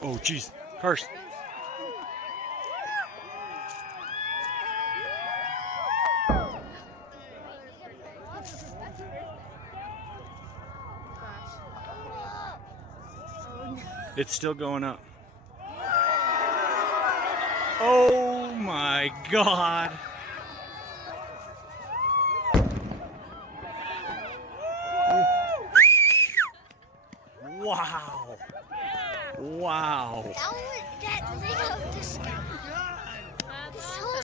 Oh, jeez. Carson. It's still going up. Oh my God. Wow. Wow. That Lego just